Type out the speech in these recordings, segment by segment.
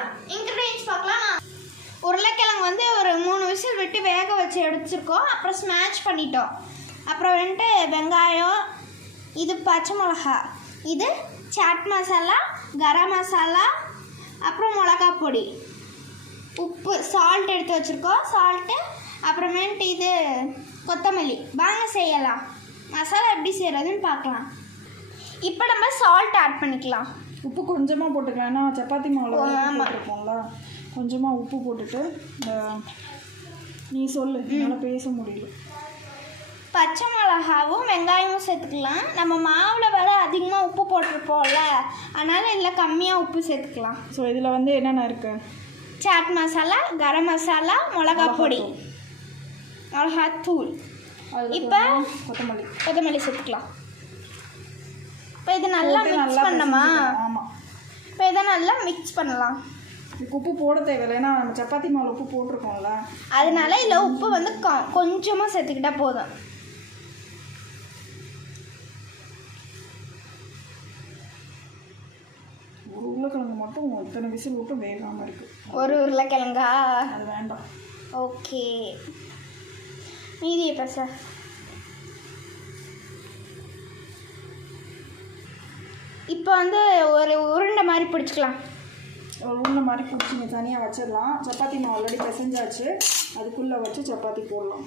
பார்க்கலாம். இன்க்ரீடியன்ஸ் பார்க்கலாம். உருளைக்கிழங்கு வந்து ஒரு 3 விசில் விட்டு வேக வச்சு எடுத்துருக்கோம். அப்புறம் ஸ்மாஷ் பண்ணிட்டோம். அப்புறம் வந்துட்டு வெங்காயம், இது பச்சை மிளகா, இது சாட் மசாலா, கரம் மசாலா, அப்புறம் மிளகா பொடி, உப்பு, சால்ட் எடுத்து வச்சுருக்கோம். சால்ட்டு அப்புறமேட்டு இது கொத்தமல்லி. வாங்க செய்யலாம். மசாலா எப்படி செய்கிறதுன்னு பார்க்கலாம். இப்போ நம்ம சால்ட் ஆட் பண்ணிக்கலாம். உப்பு கொஞ்சமாக போட்டுக்கலாம். ஏன்னா சப்பாத்தி மாவில் போட்டுருக்கோம்ல, கொஞ்சமாக உப்பு போட்டுட்டு நீ சொல்லு, என்னால் பேச முடியல. பச்சை மிளகாவும் வெங்காயமும் சேர்த்துக்கலாம். நம்ம மாவில் வேறு அதிகமாக உப்பு போட்டிருப்போம்ல, அதனால் இதில் கம்மியாக உப்பு சேர்த்துக்கலாம். ஸோ இதில் வந்து என்னென்ன இருக்குது? சாட் மசாலா, கரம் மசாலா, மிளகா பொடி, மிளகாத்தூள். இப்போ கொத்தமல்லி சேர்த்துக்கலாம். இப்போ இது நல்லா மிக்ஸ் பண்ணணுமா? ஆமாம். இப்போ இதை நல்லா மிக்ஸ் பண்ணலாம். உப்பு போட தேவையில்லை, ஏன்னா நம்ம சப்பாத்தி மாவில் உப்பு போட்டிருக்கோம்ல, அதனால இதில் உப்பு வந்து கொஞ்சமாக சேர்த்துக்கிட்டா போதும். ஒரு உருளைக்கிழங்கு மட்டும் இத்தனை விசில் விட்டும் வேகாமல் இருக்குது. ஒரு உருளைக்கிழங்கா? அது வேண்டாம். ஓகே, மீதி இப்போ சார் இப்போ வந்து ஒரு உருண்டை மாதிரி பிடிச்சிக்கலாம். ஒரு உருண்டை மாதிரி பிடிச்சி தனியாக வச்சிடலாம். சப்பாத்தி மாவு ஆல்ரெடி பிசைஞ்சாச்சு, அதுக்குள்ளே வச்சு சப்பாத்தி போடலாம்.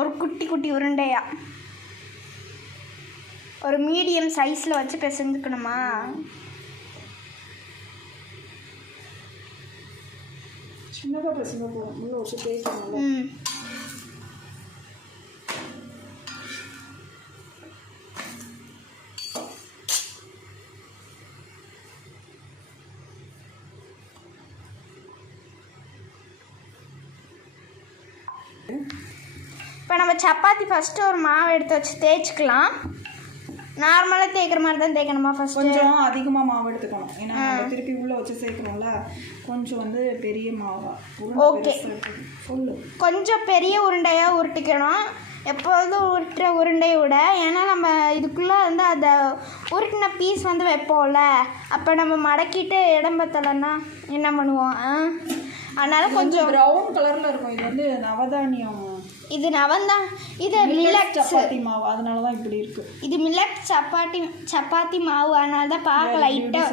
ஒரு குட்டி குட்டி உருண்டையா ஒரு மீடியம் சைஸில் வச்சு பிசைஞ்சுக்கணுமா? சின்னதாக பிசைஞ்ச போதும், உள்ள வச்சு தேய்க்கணும்ல. இப்போ நம்ம சப்பாத்தி ஃபஸ்ட்டு ஒரு மாவு எடுத்து வச்சு தேய்ச்சிக்கலாம். நார்மலாக தேய்க்கிற மாதிரி தான் தேய்க்கணுமா? ஃபஸ்ட்டு கொஞ்சம் அதிகமாக மாவு எடுத்துக்கணும், ஏன்னா திருப்பி உள்ளே வச்சு சேர்க்கணும்ல. கொஞ்சம் வந்து பெரிய மாவா. ஓகே, சொல்லு. கொஞ்சம் பெரிய உருண்டையாக உருட்டிக்கணும். எப்போதும் உருட்டுற உருண்டையை விட, ஏன்னா நம்ம இதுக்குள்ளே வந்து அந்த உருட்டின பீஸ் வந்து வைப்போம்ல, அப்போ நம்ம மடக்கிட்டு இடம் பத்தலைன்னா என்ன பண்ணுவோம்? அதனால் கொஞ்சம் ப்ரௌன் கலரில் இருக்கும். இது வந்து நவதானியம். இது நவந்தான். இது மில்லட் சப்பாத்தி மாவு, அதனால தான் இப்படி இருக்கு. இது மில்லட் சப்பாத்தி மாவு, அதனால தான் பார்க்க லைட்டாக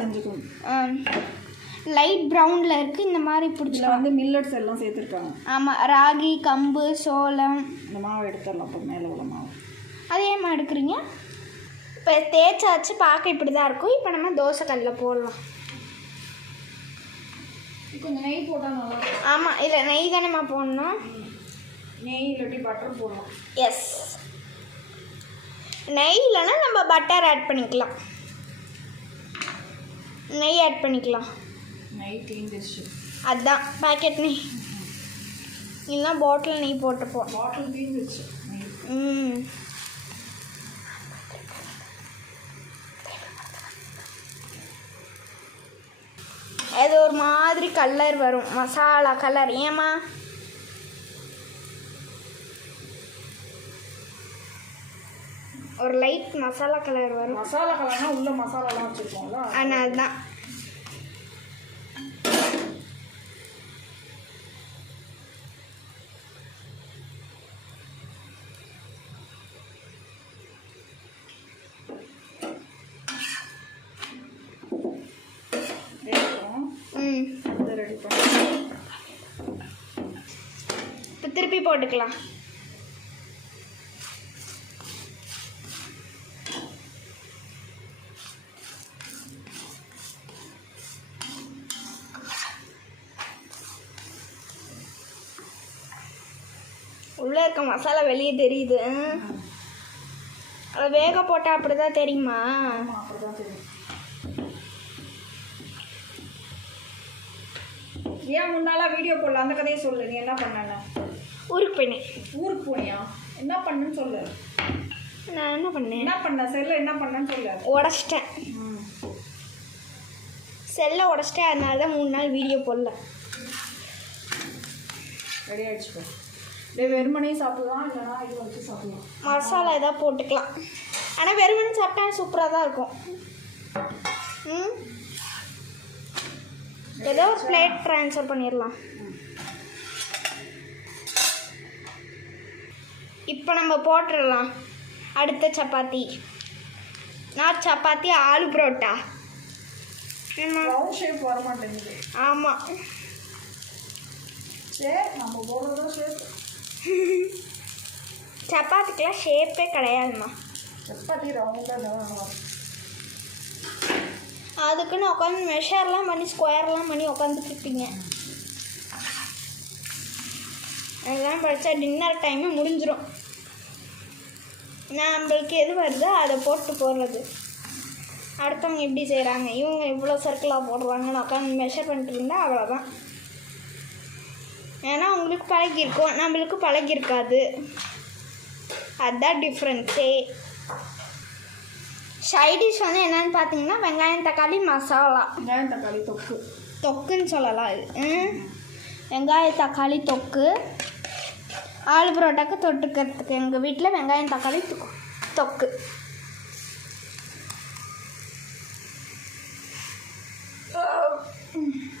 லைட் ப்ரௌனில் இருக்குது. இந்த மாதிரி பிடிச்சில வந்து மில்லட்ஸ் எல்லாம் சேர்த்துருக்காங்க. ஆமாம், ராகி, கம்பு, சோளம். இந்த மாவு எடுத்துடலாம். இப்போ மேலே உள்ள மாவு அதே மாதிரி எடுக்கிறீங்க. இப்போ தேய்ச்சாச்சு, பார்க்க இப்படி தான் இருக்கும். இப்போ நம்ம தோசை கல்லில் போடலாம். கொஞ்சம் நெய் போட்டால் நல்லா இருக்கும். ஆமாம், இதில் நெய் தானேம்மா போடணும். நெய் இல்லாட்டி பட்டர் போடலாம். எஸ், நெய் இல்லைன்னா நம்ம பட்டர் ஆட் பண்ணிக்கலாம். நெய் ஆட் பண்ணிக்கலாம். நெய் தீந்துச்சு. அதுதான் பேக்கெட் நெய், இல்லைன்னா பாட்டில் நெய் போட்டுப்போம். பாட்டில் தீந்துச்சு. அது ஒரு மாதிரி கலர் வரும், மசாலா கலர். ஏமா ஒரு லைட் மசாலா கலர் வரும். மசாலா கலர்னா உள்ள மசாலாலாம் வச்சுருக்கோம்ல, அதனால தான். ரெடி பண்ணி இப்போ திருப்பி போட்டுக்கலாம். உள்ளே இருக்க மசாலா வெளியே தெரியுது. அதை வேக போட்டால் அப்படி தான் தெரியுமா? அப்படிதான் தெரியும். ஏன் முன்னால வீடியோ போடல? அந்த கதையை சொல்லு. நீ என்ன பண்ண? ஊருக்கு போயினேன். ஊருக்கு போனியா? என்ன பண்ணுன்னு சொல்லு. நான் என்ன பண்ணேன்? என்ன பண்ண? செல்ல என்ன பண்ணேன்னு சொல்லு. உடச்சிட்டேன். செல்லை உடச்சிட்டேன், அதனால தான் 3 நாள் வீடியோ போடல. ரெடி ஆகிடுச்சு. வெறுமனே சாப்பிடலாம், இல்லைனா இது வச்சு சாப்பிடலாம். மசாலா எதாவது போட்டுக்கலாம். ஆனால் வெறுமனே சாப்பிட்டா சூப்பராக தான் இருக்கும். ஏதோ ஒரு பிளேட் ட்ரான்ஸ்ஃபர் பண்ணிடலாம். இப்போ நம்ம போட்டுடலாம் அடுத்த சப்பாத்தி. நான் சப்பாத்தி ஆலு பரோட்டா. ரவுண்ட் ஷேப் வர மாட்டேங்குது. ஆமாம், சரி நம்ம போடுறதா ஷேப். சப்பாத்திக்கெலாம் ஷேப்பே கிடையாதுமா. சப்பாத்தி ரவுண்டாக தான். அதுக்குன்னு உட்காந்து மெஷர்லாம் பண்ணி ஸ்கொயர்லாம் பண்ணி உட்காந்துட்டு இருப்பீங்க. அதெல்லாம் படித்தா டின்னர் டைமே முடிஞ்சிடும். நம்மளுக்கு எது வருதோ அதை போட்டு போடுறது. அடுத்தவங்க எப்படி செய்கிறாங்க, இவங்க இவ்வளோ சர்க்கிளாக போடுறாங்கன்னு உட்காந்து மெஷர் பண்ணிட்டு இருந்தால் அவ்வளோதான். ஏன்னா உங்களுக்கு பழகிருக்கும், நம்மளுக்கு பழகிருக்காது. அதுதான் டிஃப்ரென்ஸே. சைடிஷ் வந்து என்னென்னு பார்த்தீங்கன்னா வெங்காயம் தக்காளி மசாலா. வெங்காயம் தக்காளி தொக்கு. தொக்குன்னு சொல்லலாம் இது. வெங்காய தக்காளி தொக்கு. ஆலு பரோட்டாக்கு தொட்டுக்கிறதுக்கு எங்கள் வீட்டில் வெங்காயம் தக்காளி தொக்கு.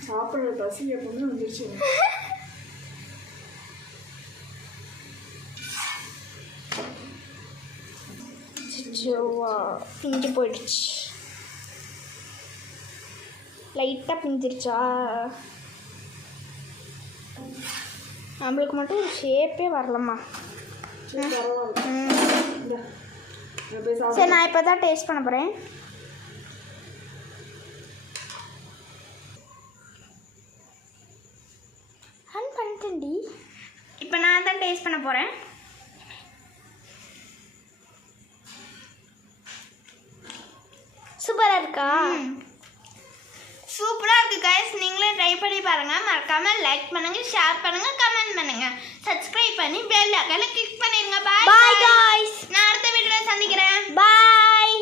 சாப்பிட்ற பசி எப்பவுமே வந்துருச்சு. பிஞ்சு போயிடுச்சு, லைட்டாக பிஞ்சிருச்சா. நம்மளுக்கு மட்டும் ஒரு ஷேப்பே வரலம்மா. சரி, நான் இப்போ தான் டேஸ்ட் பண்ண போகிறேன். பண்ணிட்டேன்டி. இப்போ நான் தான் டேஸ்ட் பண்ண போகிறேன். சூப்பராக இருக்கா? சூப்பராக இருக்குது கைஸ். நீங்களே ட்ரை பண்ணி பாருங்கள். மறக்காமல் லைக் பண்ணுங்கள், ஷேர் பண்ணுங்கள், கமெண்ட் பண்ணுங்கள், சப்ஸ்கிரைப் பண்ணி பெல் ஐகானை கிளிக் பண்ணிடுங்க. Bye guys. நான் அடுத்த வீடியோவில் சந்திக்கிறேன். பாய்.